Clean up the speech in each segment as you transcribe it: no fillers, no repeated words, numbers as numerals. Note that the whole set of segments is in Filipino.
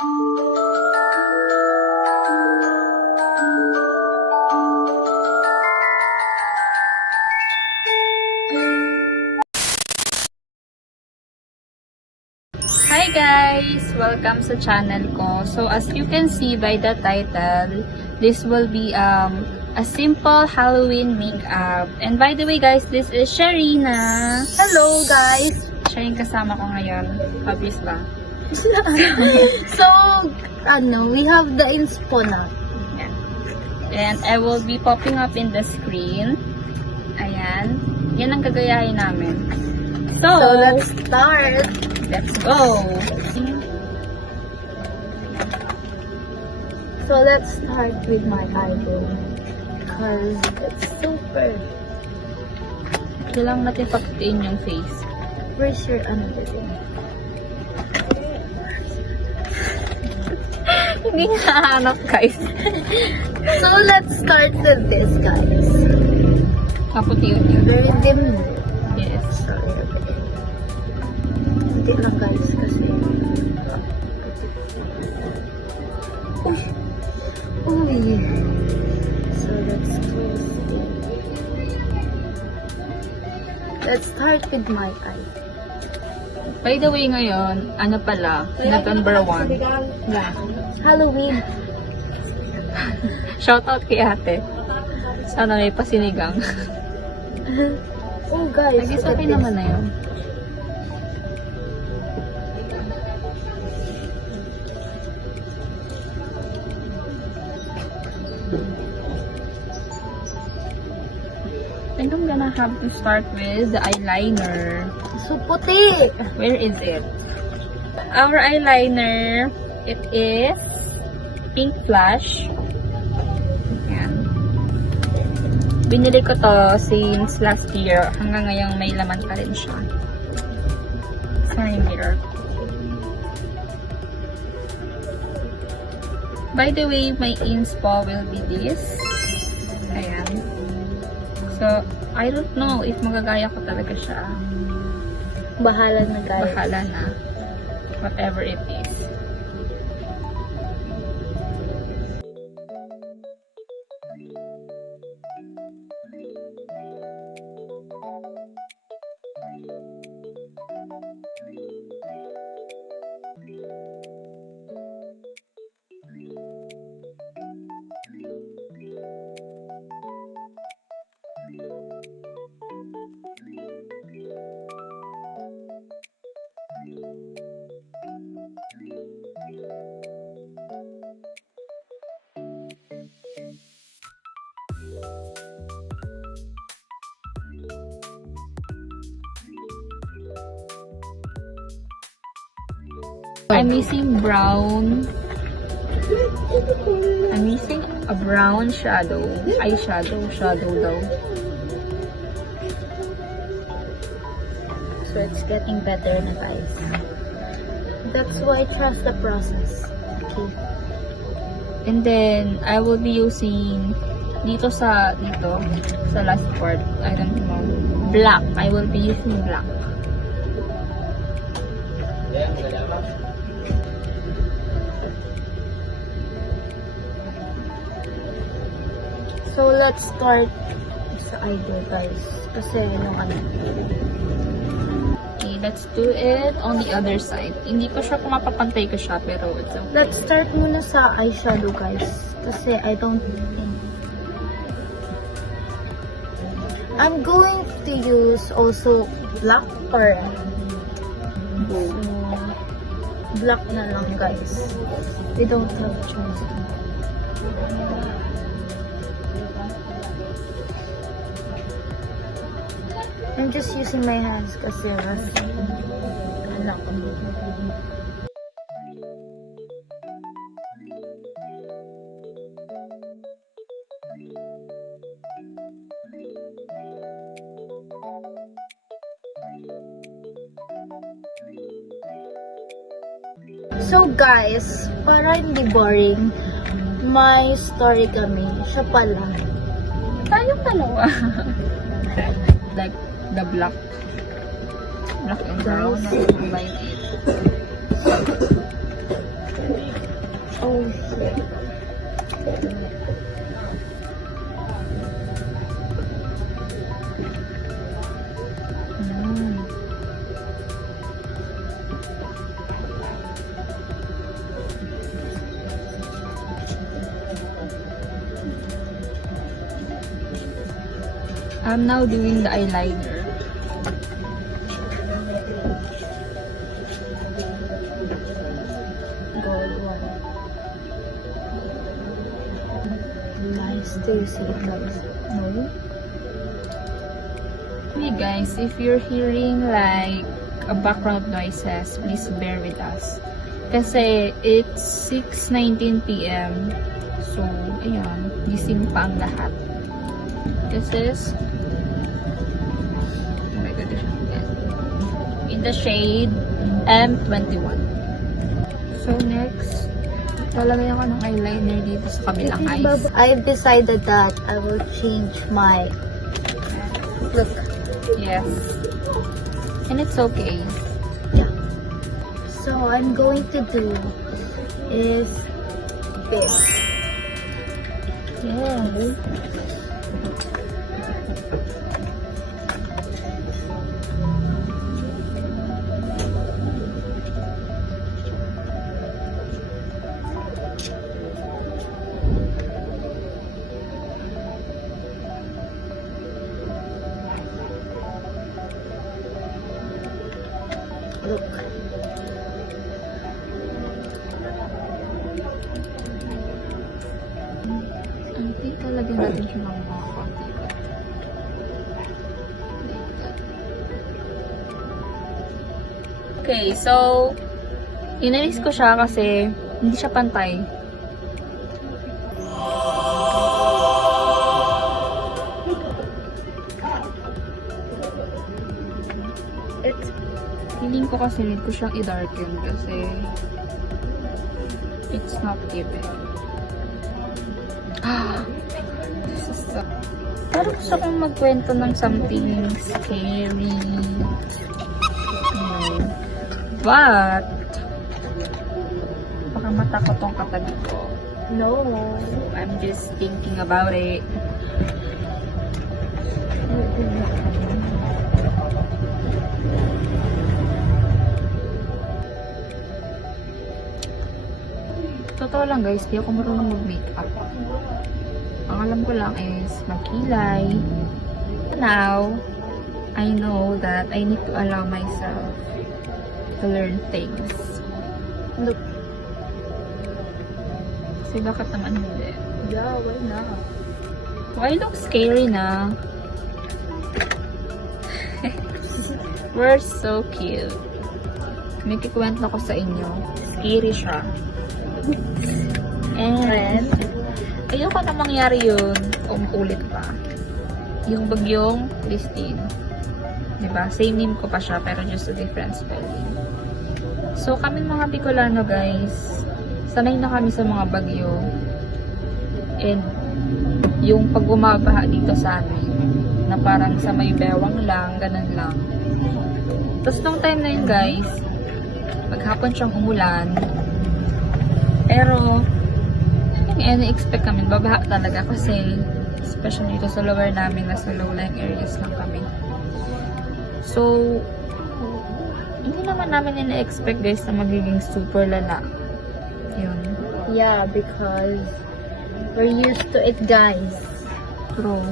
Hi guys! Welcome sa channel ko. So as you can see by the title, this will be a simple Halloween makeup. And by the way guys, this is Sharina. Hello guys! Siya yung kasama ko ngayon. Obvious ba? So, we have the inspo na. Ayan. And I will be popping up in the screen. Ayan. Yan ang gagayahin namin. So, let's start! Let's go! So, let's start with my eyebrow. Because it's super. Kailangan natin pakitiin yung face. Where's your this? Hindi nga hanap guys. So, let's start with this, guys. Kaputi yun. Very dim. Yes. Sorry. Hindi lang, guys, kasi... Uy. So, let's close it. Let's start with my eye. By the way ngayon, ano pala, November 1. Yeah. Halloween. Shoutout kay ate. Sana may pasinigang. Oh, guys. I guess look at okay this. naman na yun. I think I'm gonna have to start with the eyeliner. So, puti. Where is it? Our eyeliner, it is Pink Flash. Ayan. Binili ko to since last year. Hanggang ngayon may laman pa rin siya. Sorry, mirror. By the way, my inspo will be this. Ayan. So, I don't know if magagaya ko talaga siya. Bahala na, guys. Bahala na. Whatever it is. I'm missing brown. I'm missing a brown shadow. Eyeshadow. Shadow daw. So, it's getting better na, guys. That's why I trust the process. Okay. And then, I will be using dito sa last part. I don't know. Black. I will be using black. So, let's start sa eyebrow, guys. Kasi, Okay, let's do it on the other side. Hindi ko sure kung mapapantay ko siya, pero it's okay. Let's start muna sa eyeshadow, guys. Kasi, I don't think... I'm going to use also black or blue. Black na lang, guys. We don't have choice. I'm just using my hands kasi anak ko. So guys, para hindi boring, may story kami. Siya pala. Tayong dalawa. Like, the black and brown na combine it. I'm now doing the eyeliner. Gold one. Nice to see it, guys. No? Hey guys, if you're hearing like a background noises, please bear with us. Kasi it's 6:19 PM. So, ayun, gising pa ang lahat. This is oh my God, in the shade M21. So next, lalagay ako ng eyeliner dito sa kabilang eyes. I've decided that I will change my look. Yes. And it's okay. So I'm going to do is this. Yes. Look. I think talagyan natin siya ng mga konti. Okay, so inalis ko siya kasi hindi siya pantay. Feeling ko kasi need ko siyang i-darken kasi it's not giving. This is so... Pero gusto kong magkwento ng something scary. But, baka matakot tong katabi ko. No. I'm just thinking about it. Totoo lang guys, di ako marunong mag-makeup. Ang alam ko lang is magkilay. Now, I know that I need to allow myself to learn things. Look. Kasi bakit naman hindi? Yeah, why not? So, I look scary na. We're so cute. May kikwento ko sa inyo. Scary siya. And, ayoko na mangyari yun ulit pa. Yung bagyong Christine. Diba? Same name ko pa siya, pero just a different spelling. So, kami mga Bicolano guys, sanay na kami sa mga bagyo. And, yung pag bumabaha dito sa amin, na parang sa may bewang lang, ganun lang. Tapos, nung time na yun guys, maghapon siyang umulan. Pero, expect kami, babaha talaga kasi, especially dito sa lugar namin, nasa low-lying areas lang kami. So, hindi naman namin ina-expect guys na magiging super lala. Yun. Yeah, because we're used to it, guys. True.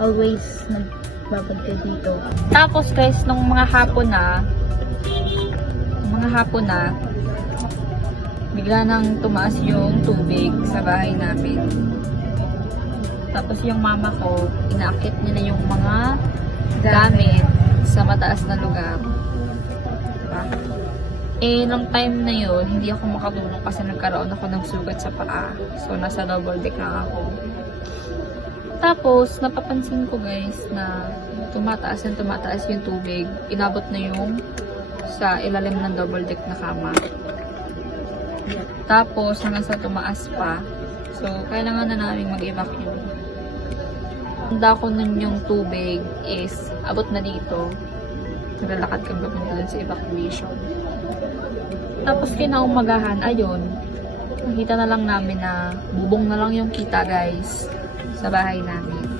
Always nagbabad ka dito. Tapos guys, nung mga hapon na, bigla nang tumaas yung tubig sa bahay namin. Tapos yung mama ko, inaakit niya na yung mga gamit sa mataas na lugar. Diba? Eh, nung time na yun, hindi ako makatulong kasi nagkaroon ako ng sugat sa paa. So, nasa double deck lang ako. Tapos, napapansin ko guys na tumataas yung tubig. Inabot na yung sa ilalim ng double deck na kama. Tapos, hanggang sa tumaas pa. So, kailangan na namin mag-evacuate. Handa ko nun yung tubig is abot na dito. Naglalakad kami papunta dun sa evacuation. Tapos, kinaumagahan, ayun. Nakita na lang namin na bubong na lang yung kita, guys, sa bahay namin.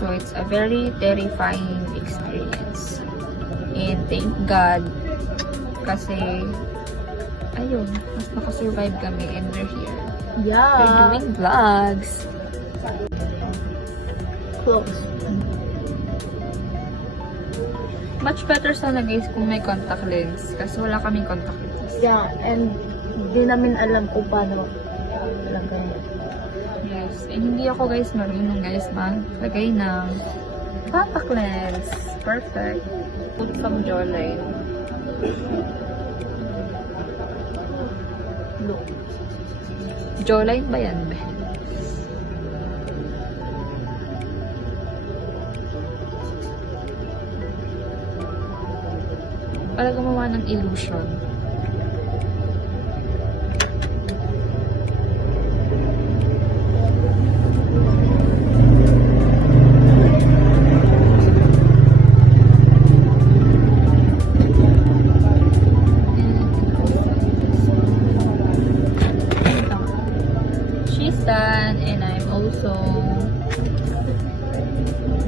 So, it's a very terrifying experience. And thank God, kasi ayun, mas nakasurvive kami and we're here. We're Yeah. doing vlogs. close. Much better sana guys kung may contact lens. Kasi wala kaming contact lens. Yeah, and di namin alam kung paano lagay. Yes. And hindi ako guys marunong guys maglagay ng contact lens. Perfect. Put some jawline. Look. Jawline ba yan? Be? Para gumawa ng illusion. She's done and I'm also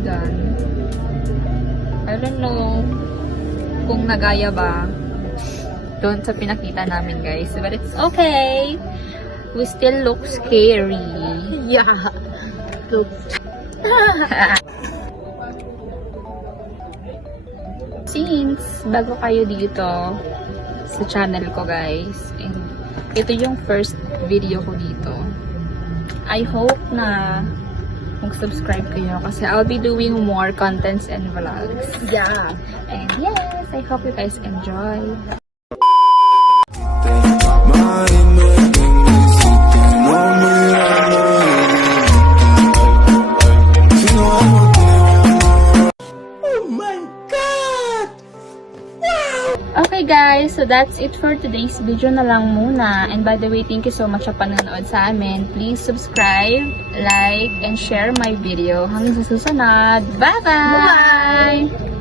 done. I don't know kung nagaya ba doon sa pinakita namin guys. But it's okay. We still look scary. Yeah. Look. Since bago kayo dito sa channel ko guys, and ito yung first video ko dito, I hope na mag-subscribe kayo kasi I'll be doing more contents and vlogs. Yeah. And yes, I hope you guys enjoy. Okay guys, so that's it for today's video na lang muna. And by the way, thank you so much sa panonood sa amin. Please subscribe, like, and share my video. Hanggang sa susunod. Bye-bye! Bye!